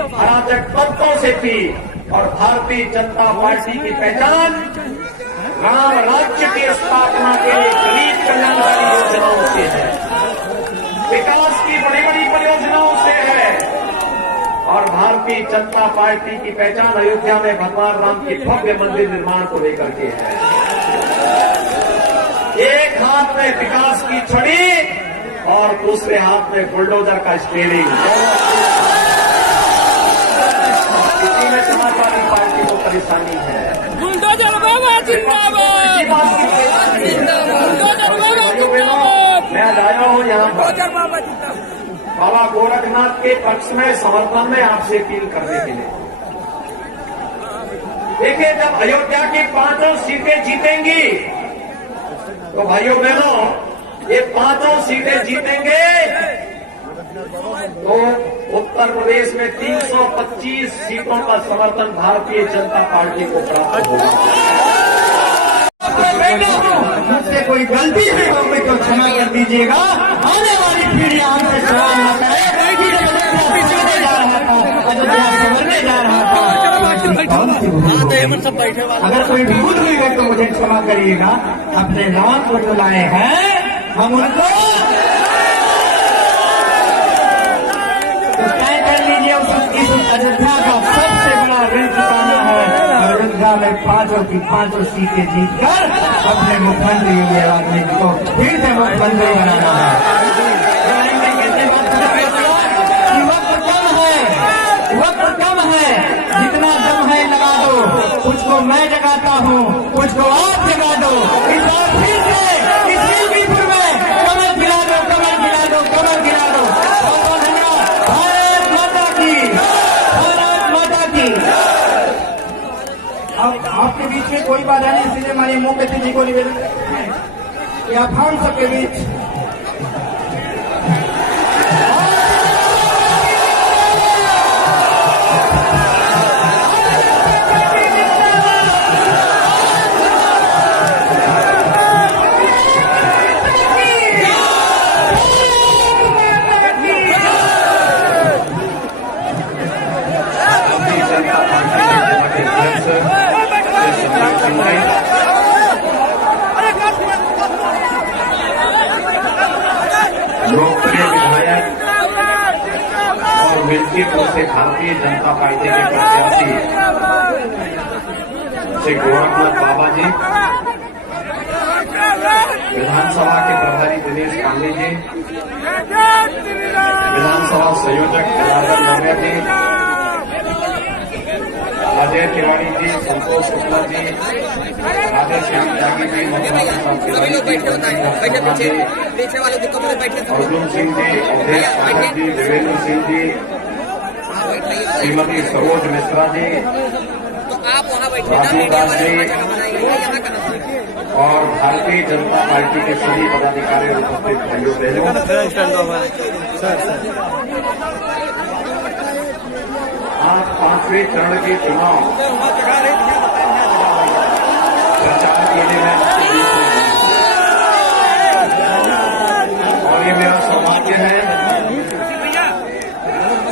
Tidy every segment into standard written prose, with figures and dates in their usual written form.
अराजक तत्वों से थी और भारतीय जनता पार्टी की पहचान राम राज्य की स्थापना के लिए गरीब कल्याणकारी योजनाओं से है, विकास की बड़ी बड़ी परियोजनाओं से है और भारतीय जनता पार्टी की पहचान अयोध्या में भगवान राम की भव्य मंदिर निर्माण को लेकर के है। एक हाथ में विकास की छड़ी और दूसरे हाथ में बुलडोजर का स्टीयरिंग। इसी में समाजवादी पार्टी को परेशानी है। बुलडोजर बाबा जिंदाबाद, बुलडोजर बाबा जिंदाबाद। मैं आया हूँ यहाँ पर बुलडोजर बाबा जिंदाबाद। बाबा गोरखनाथ के पक्ष में समर्थन में आपसे अपील करने के लिए। देखिए, जब अयोध्या की 5 सीटें जीतेंगी तो भाइयों बहनों ये 5 सीटें जीतेंगे तो उत्तर प्रदेश में 325 सीटों का समर्थन भारतीय जनता पार्टी को प्राप्त होगा। मुझसे कोई गलती है तो मैं तो क्षमा कर दीजिएगा। आने वाली पीढ़ी आपसे सवाल आता है कि अयोध्या जा रहा था, अयोध्या संवरने जा रहा था, अगर कोई भूल हुई है तो मुझे क्षमा करिएगा। अपने नाम को जो लाए हैं हम उनको तो तय कर लीजिए। इस अयोध्या का सबसे बड़ा ऋण चुकाना है। अयोध्या में 5 की 5 सीटें जीतकर अपने मुख्यमंत्री योगी आदित्यनाथ को फिर से मुख्यमंत्री बनाना है। वक्त कम है, जितना दम है लगा दो। कुछ को मैं जगाता हूँ, कुछ को आप जगा दो। इस बार फिर से इस हिलमीपुर में कमल गिरा दो, कमल गिरा दो, कमल गिरा दो। बहुत धन्यवाद। भारत माता की, भारत माता की। अब आपके बीच में कोई बाधा नहीं, इसलिए हमारे मुख्यमंत्री जी को निवेदन है कि आप हम सबके बीच लोकप्रिय विधायक और मिल्कीपुर से भारतीय जनता पार्टी के प्रत्याशी श्री गोरखनाथ बाबा जी, विधानसभा के प्रभारी दिनेश पांडे जी, विधानसभा संयोजक जनार्दन मौर्य जी, अजय तिवारी जी, संतोष शुक्ला जी, राधे श्याम त्यागी जी, अर्जुन सिंह जी, अवधेश पाठक जी, देवेंद्र सिंह जी, श्रीमती सरोज मिश्रा जी, राजू दास जी और भारतीय जनता पार्टी के सभी पदाधिकारी उपस्थित भाइयों बहनों, आज 5वें चरण के चुनाव प्रचार के लिए मैं और ये मेरा सौभाग्य है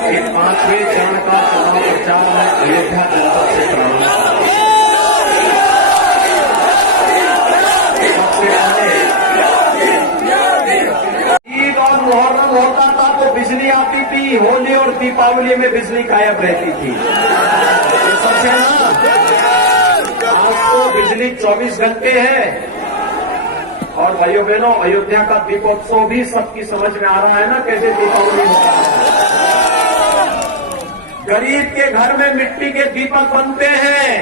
कि 5वें चरण का चुनाव प्रचार है अयोध्या जनपद से प्रारंभ। सबसे पहले ईद और मुहर्रम होता था तो बिजली आती थी, होली और दीपावली में बिजली गायब रहती थी। ये सबसे ना आज तो बिजली 24 घंटे है। और भाइयों बहनों, अयोध्या का दीपोत्सव भी सबकी समझ में आ रहा है ना, कैसे दीपावली होता है। गरीब के घर में मिट्टी के दीपक बनते हैं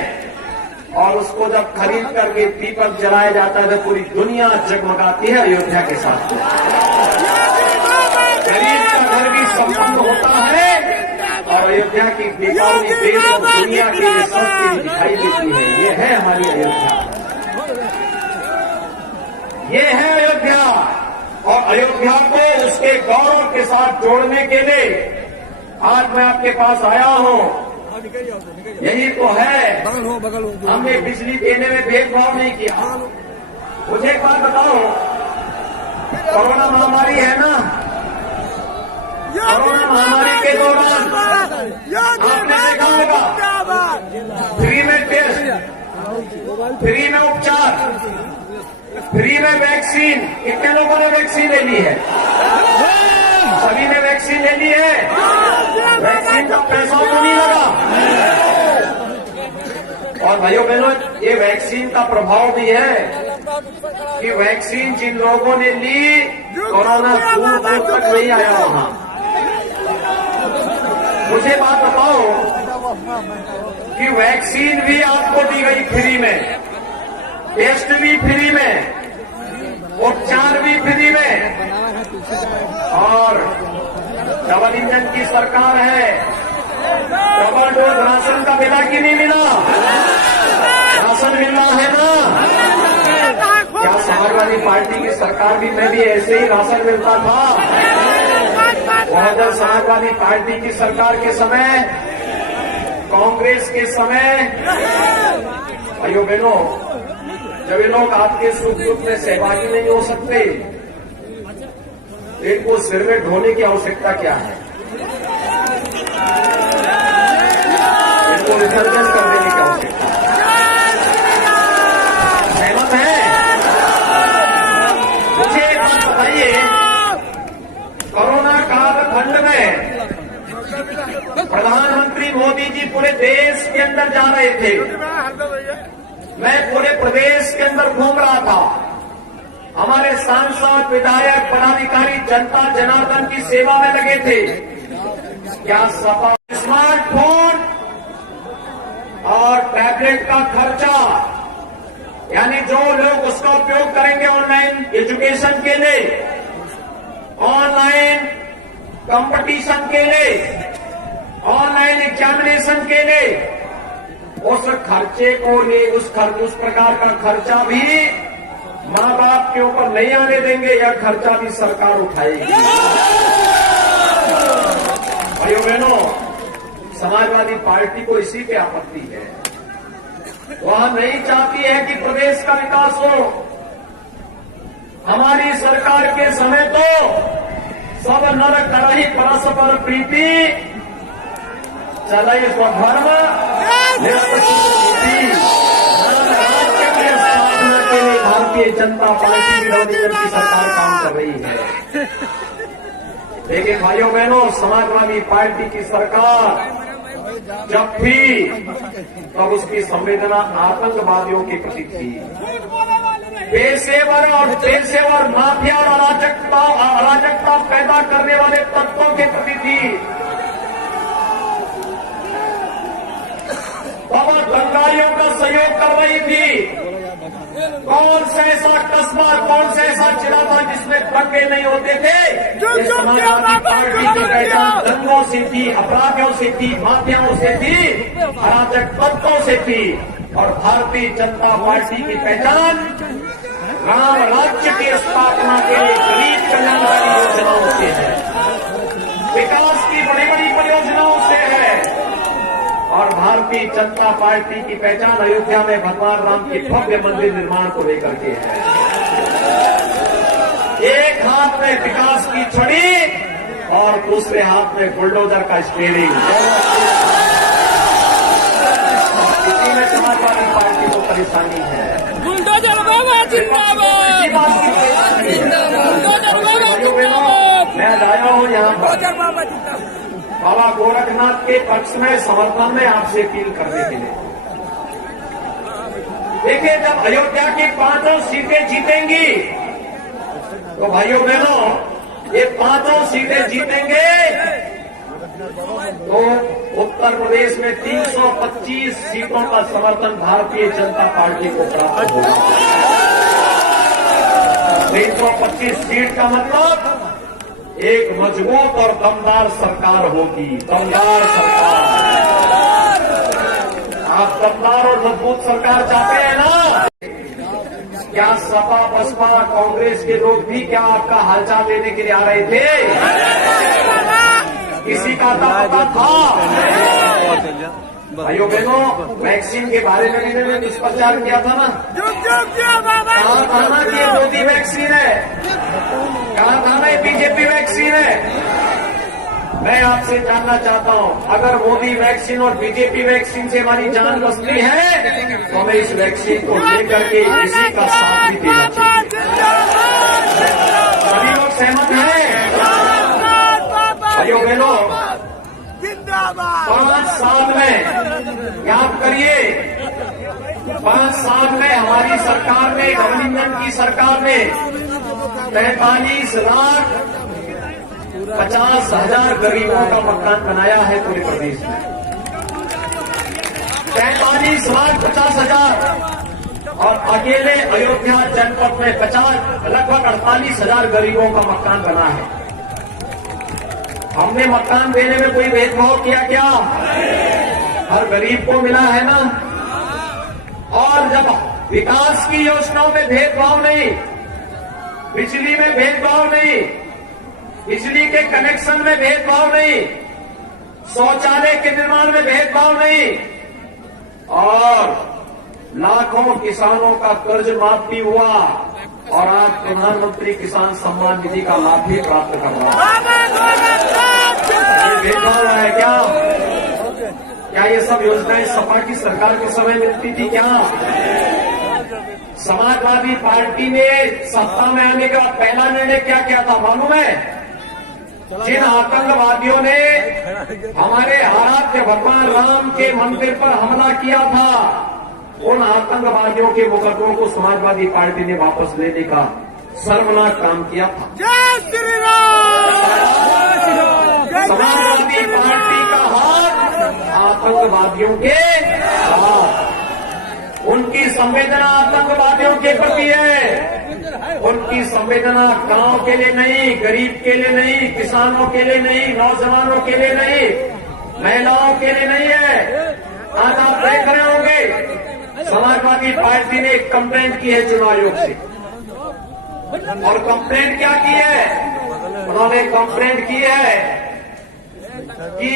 और उसको जब खरीद करके दीपक जलाया जाता है तो पूरी दुनिया जगमगाती है अयोध्या के साथ। गरीब का घर भी संपन्न होता है और अयोध्या की दीपावली देश और दुनिया की संस्कृति दिखाई देती है। ये है हमारी अयोध्या, ये है अयोध्या। और अयोध्या को उसके गौरव के साथ जोड़ने के लिए आज मैं आपके पास आया हूं। यही तो है, हमने बिजली देने में भेदभाव नहीं किया। मुझे एक बात बताओ, कोरोना महामारी है ना, कोरोना महामारी के दौरान आपने देखा होगा फ्री में टेस्ट, फ्री में उपचार, फ्री में वैक्सीन। कितने लोगों ने वैक्सीन ले ली है? सभी ने वैक्सीन ले ली है। वैक्सीन का पैसा तो नहीं लगा। और भाइयों बहनों, ये वैक्सीन का प्रभाव भी है कि वैक्सीन जिन लोगों ने ली, कोरोना दूर दूर तक नहीं आया वहां। मुझे बात बताओ कि वैक्सीन भी आपको दी गई फ्री में, टेस्ट भी फ्री में, उपचार भी फ्री में, और डबल इंजन की सरकार है। डबल डोज राशन का मिला कि नहीं मिला? राशन मिल रहा है ना? क्या समाजवादी पार्टी की सरकार भी में भी ऐसे ही राशन मिलता था? उधर समाजवादी पार्टी की सरकार के समय, कांग्रेस के समय, भाइयों बहनों, जब ये लोग आपके सुख दुख में सहभागी नहीं हो सकते, इनको सिर में ढोने की आवश्यकता क्या है? इनको विसर्जन कर देने की आवश्यकता सहमत है? मुझे एक बात बताइए, कोरोना कालखंड में प्रधानमंत्री मोदी जी पूरे देश के अंदर जा रहे थे, मैं पूरे प्रदेश के अंदर घूम रहा था। हमारे सांसद, विधायक, पदाधिकारी जनता जनार्दन की सेवा में लगे थे। क्या सपा स्मार्टफोन और टैबलेट का खर्चा, यानी जो लोग उसका उपयोग करेंगे ऑनलाइन एजुकेशन के लिए, ऑनलाइन कंपटीशन के लिए, ऑनलाइन एग्जामिनेशन के लिए, उस खर्चे को उस प्रकार का खर्चा भी मां बाप के ऊपर नहीं आने देंगे। यह खर्चा भी सरकार उठाएगी। भाइयों बहनों, समाजवादी पार्टी को इसी पे आपत्ति है। वह नहीं चाहती है कि प्रदेश का विकास हो। हमारी सरकार के समय तो सब नर करहि परस्पर प्रीति, चलई स्वधर्म राज्य की स्थापना के लिए भारतीय जनता पार्टी विरोधी दल की सरकार काम कर रही है। लेकिन भाइयों बहनों, समाजवादी पार्टी की सरकार जब थी तब उसकी संवेदना आतंकवादियों के प्रति थी। पेशेवर माफिया और अराजकता पैदा करने वाले तत्वों के प्रति थी। वह दंगाइयों का सहयोग कर रही थी। कौन सा ऐसा कस्बा, कौन सा ऐसा जिला था जिसमें दंगे नहीं होते थे? समाजवादी पार्टी की पहचान दंगों से थी, अपराधियों से थी, माफियाओं से थी, अराजक तत्वों से थी। और भारतीय जनता पार्टी की पहचान राम राज्य की स्थापना के लिए गरीब कल्याणकारी योजनाओं से है, विकास की बड़ी बड़ी परियोजनाओं से है। और भारतीय जनता पार्टी की पहचान अयोध्या में भगवान राम के भव्य मंदिर निर्माण को लेकर के है। एक हाथ में विकास की छड़ी और दूसरे हाथ में बुलडोजर का स्टीयरिंग। इसी में समाजवादी पार्टी को परेशानी है। बुलडोजर बाबा जिंदाबाद, बुलडोजर बाबा जिंदाबाद। मैं लाया हूं यहाँ पर बुलडोजर बाबा जिंदाबाद। बाबा गोरखनाथ के पक्ष में समर्थन में आपसे अपील करने के लिए। देखिए, जब अयोध्या की 5 सीटें जीतेंगी तो भाइयों बहनों, ये 5 सीटें जीतेंगे तो उत्तर प्रदेश में 325 सीटों का समर्थन भारतीय जनता पार्टी को प्राप्त होगा। 325 सीट का मतलब एक मजबूत और दमदार सरकार होगी। दमदार सरकार। आप दमदार और मजबूत सरकार चाहते हैं ना? क्या सपा, बसपा, कांग्रेस के लोग भी क्या आपका हालचाल लेने के लिए आ रहे थे? किसी का पता था? भाइयों बहनों, वैक्सीन के बारे में मैंने दुष्प्रचार किया था ना। कहा था ना कि ये मोदी वैक्सीन है, कहा था ना ये बीजेपी वैक्सीन है। मैं आपसे जानना चाहता हूं, अगर मोदी वैक्सीन और बीजेपी वैक्सीन से हमारी जान बचती है तो हमें इस वैक्सीन को लेकर के इसी का साथ भी देना चाहिए। सभी लोग सहमत हैं? भाइयों बहनों, 5 साल में याद करिए, 5 साल में हमारी सरकार ने, गठबंधन की सरकार ने 43,50,000 गरीबों का मकान बनाया है पूरे प्रदेश में। 43,50,000 और अकेले अयोध्या जनपद में लगभग 48,000 गरीबों का मकान बना है। हमने मकान देने में कोई भेदभाव किया क्या? हर गरीब को मिला है ना। और जब विकास की योजनाओं में भेदभाव नहीं, बिजली में भेदभाव नहीं, बिजली के कनेक्शन में भेदभाव नहीं, शौचालय के निर्माण में भेदभाव नहीं, और लाखों किसानों का कर्ज माफ भी हुआ और आज प्रधानमंत्री किसान सम्मान निधि का लाभ भी प्राप्त कर रहा है। ये भेदभाव है क्या? क्या ये सब योजनाएं सपा की सरकार के समय मिलती थी क्या? समाजवादी पार्टी ने सत्ता में आने के बाद पहला निर्णय क्या किया था मालूम है? जिन आतंकवादियों ने हमारे आराध्य भगवान राम के मंदिर पर हमला किया था, उन आतंकवादियों के मुकदमों को समाजवादी पार्टी ने वापस लेने का सर्वनाक काम किया था। जय श्री राम। समाजवादी पार्टी का हाथ आतंकवादियों के साथ, उनकी संवेदना आतंकवादियों के प्रति है। उनकी संवेदना गांव के लिए नहीं, गरीब के लिए नहीं, किसानों के लिए नहीं, नौजवानों के लिए नहीं, महिलाओं के लिए नहीं है। आज आप देख रहे होंगे समाजवादी पार्टी ने एक कंप्लेंट की है चुनाव आयोग से, और कंप्लेंट क्या की है? उन्होंने कंप्लेंट की है कि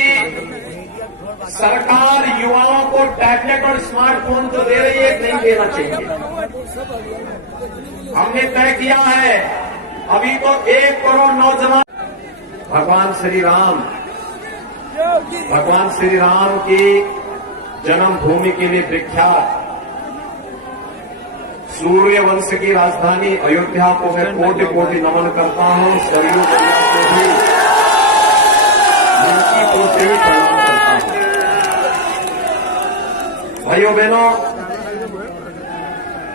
सरकार युवाओं को टैबलेट और स्मार्टफोन जो दे रही है नहीं देना चाहिए। हमने तय किया है अभी तो 1 करोड़ नौजवान भगवान श्री राम की जन्मभूमि के लिए विख्यात सूर्य वंश की राजधानी अयोध्या को मैं कोटि कोटि नमन करता हूं। सरयू गंगा को भी जिनकी को से भी प्रणाम करता हूं। भाइयों बहनों,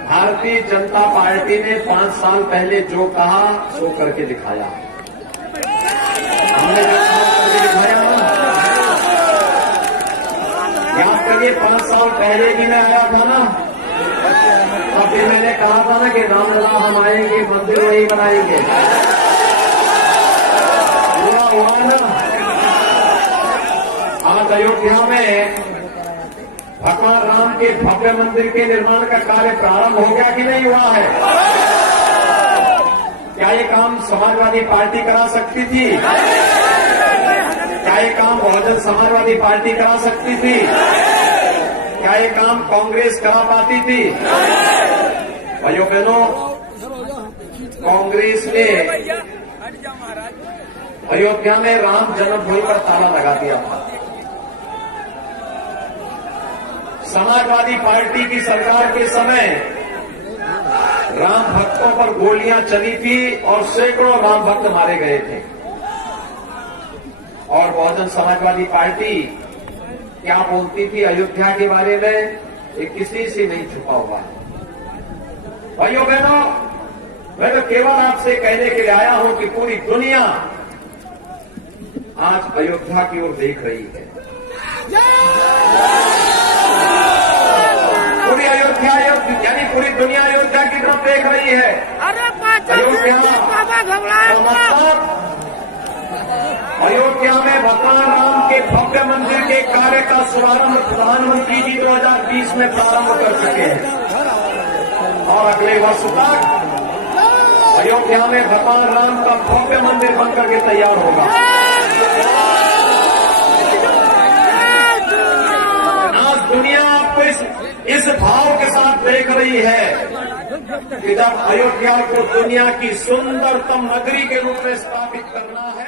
भारतीय जनता पार्टी ने 5 साल पहले जो कहा सो करके दिखाया। हमने जो करके दिखाया ना, याद करिए 5 साल पहले भी मैं आया था ना, तब भी मैंने कहा था ना कि रामलला हम आएंगे, मंदिर वही बनाएंगे। हुआ ना। आज अयोध्या में भगवान राम के भव्य मंदिर के निर्माण का कार्य प्रारंभ हो गया कि नहीं हुआ है? क्या ये काम समाजवादी पार्टी करा सकती थी? क्या ये काम बहुजन समाजवादी पार्टी करा सकती थी? क्या ये काम कांग्रेस करा पाती थी? भाइयों बहनों, कांग्रेस ने अयोध्या में राम जन्मभूमि पर ताला लगा दिया था। समाजवादी पार्टी की सरकार के समय राम भक्तों पर गोलियां चली थी और सैकड़ों राम भक्त मारे गए थे। और बहुजन समाजवादी पार्टी क्या बोलती थी अयोध्या के बारे में, ये किसी से नहीं छुपा हुआ है। भाइयों बहनों, मैं तो केवल आपसे कहने के लिए आया हूं कि पूरी दुनिया आज अयोध्या की ओर देख रही है। पूरी अयोध्या यानी पूरी दुनिया अयोध्या की तरफ देख रही है। अयोध्या अयोध्या में भगवान राम के भव्य मंदिर के कार्य का शुभारंभ प्रधानमंत्री जी 2020 में प्रारंभ कर चुके हैं और अगले वर्ष तक अयोध्या में भगवान राम का भव्य मंदिर बनकर के तैयार होगा। आज दुनिया आपको इस भाव के साथ देख रही है कि जब अयोध्या को दुनिया की सुंदरतम नगरी के रूप में स्थापित करना है।